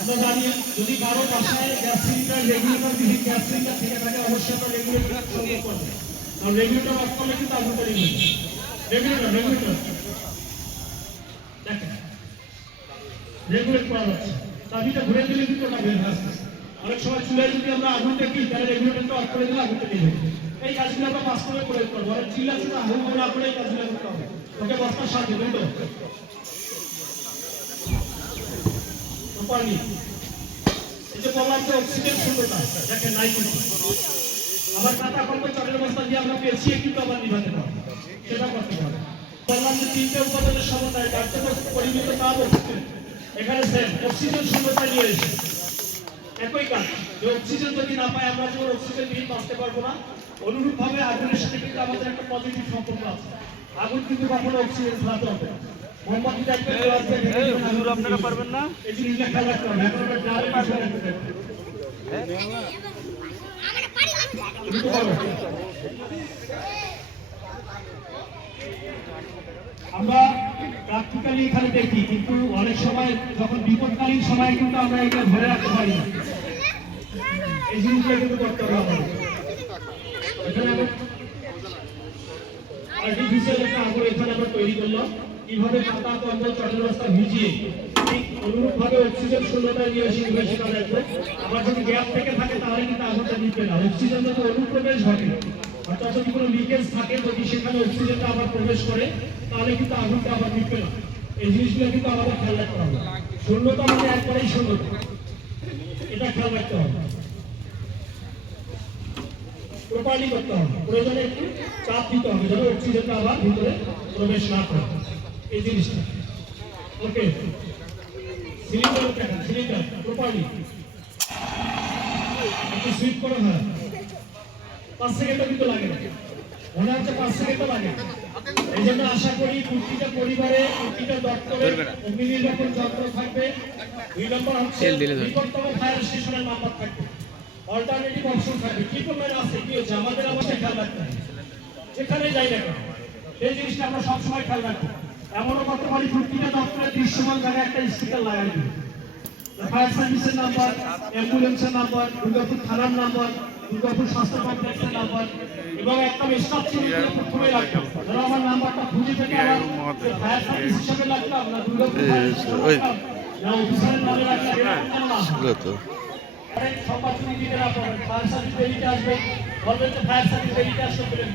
আমরা জানি যদি কারো বাসায় গ্যাস সিলিন্ডার রেগুলেটর বিহীন গ্যাস সিলিন্ডার থেকে থাকে অবশ্যই আমরা রেগুলেটর সংযোগ করবো। কারণ রেগুলেটর অফ করলে কিন্তু আগুনটা নিবে। রেগুলেটর দেখেন রেগুলেট করা যাচ্ছে, চাবিটা ঘুরে দিলে কিন্তু ওটা বের হয়ে আসছে। অনেক সময় চুলায় যদি আমরা আগুন দেখি তাহলে রেগুলেটরটা অফ করে দিলে আগুনটা নিবে। এই কাজগুলো আমরা বাস্তবে প্রয়োগ করবো। অনেক চিল্লা চিল্লা আগুন না করে এই কাজগুলো করতে হবে। ওকে বস্তার সাহায্যে বুঝলো পানি এই যে বললাম যে অক্সিজেন শূন্যতা দেখেন নাই কিন্তু আবার কাটা কম্বল চালের বস্তা দিয়ে আমরা পেঁচিয়ে কিন্তু আবার নিভাতে পারবো, সেটা করতে পারবো। বললাম যে তিনটে উপাদানের সমন্বয়ে কার্যবস্তু পরিমিত তাপ অক্সিজেন, এখানে সেম অক্সিজেন শূন্যতা নিয়ে এসে একই কাজ যে অক্সিজেন যদি না পাই আমরা যেমন অক্সিজেন দিয়ে বাঁচতে পারবো না, অনুরূপভাবে আগুনের সাথে কিন্তু আমাদের একটা পজিটিভ সম্পর্ক আছে। আগুন কিন্তু কখনো অক্সিজেন ছাড়াতে হবে না। আপনারা পারবেন না এই জিনিসটা খেয়াল রাখতে হবে। এখন আমরা ডালে পারবেন আমরা প্র্যাকটিক্যালি এখানে দেখি, কিন্তু অনেক সময় যখন বিপদকালীন সময় কিন্তু আমরা এটা ধরে রাখতে পারি না। এই জিনিসটা কিন্তু করতে হবে আমাদের। এখানে আর্টিফিশিয়াল একটা আগুন এখানে আমরা তৈরি করলাম। কিভাবে কাটা কম্বল চালের বস্তা ভিজিয়ে ঠিক অনুরূপভাবে অক্সিজেন শূন্যতা নিয়ে এসে সেটা দেখবো। আবার যদি গ্যাপ থেকে থাকে তাহলে কিন্তু আগুনটা নিবে না। অক্সিজেন যদি অনুপ্রবেশ ঘটে অর্থাৎ যদি কোনো লিকেজ থাকে, যদি সেখানে অক্সিজেনটা আবার প্রবেশ করে তাহলে কিন্তু আগুনটা আবার নিবে না। এই জিনিসগুলো কিন্তু আমাদের খেয়াল রাখতে হবে। শূন্যতা মানে একবারেই শূন্যতা, এটা খেয়াল রাখতে হবে। প্রপারলি করতে হবে, প্রয়োজনে একটু চাপ দিতে হবে যেন অক্সিজেনটা আবার ভিতরে প্রবেশ না করে। এই জিনিসটা ওকে। সিলিন্ডার দেখেন, সিলিন্ডার প্রপারলি একটু সুইপ করা হয় 5 সেকেন্ডও কিন্তু লাগে না, মনে হচ্ছে 5 সেকেন্ডও লাগে। এই জন্য আশা করি প্রতিটা পরিবারে প্রতিটা দপ্তরে অগ্নি নির্বাপন যন্ত্র থাকবে। 2 নম্বর হচ্ছে নিকটতম ফায়ার স্টেশনের নাম্বার থাকবে, অল্টারনেটিভ অপশন থাকবে। কি করবেন আছে কি হচ্ছে আমাদের অবশ্যই খেয়াল রাখতে হবে যেখানে যাই না কেন, এই জিনিসটা আমরা সবসময় খেয়াল রাখবো। এমনও করতে পারি প্রতিটা দপ্তরে দৃশ্যমান জায়গায় একটা স্টিকার লাগাই দিই, ফায়ার সার্ভিসের নাম্বার, অ্যাম্বুলেন্সের নাম্বার, দুর্গাপুর থানার নাম্বার, দুর্গাপুর স্বাস্থ্য কমপ্লেক্সের নাম্বার এবং একটা স্টাফ চিহ্ন প্রথমে রাখবো। যারা আমার নাম্বারটা খুঁজে থেকে আমার ফায়ার সার্ভিস হিসাবে রাখলাম না, দুর্গাপুর অফিসারের নামে রাখলাম সংবাদ শুনে দিতে না পারেন। ফায়ার সার্ভিস বেরিয়ে আসবে, বলবেন যে ফায়ার সার্ভিস বেরিয়ে আসবে বলে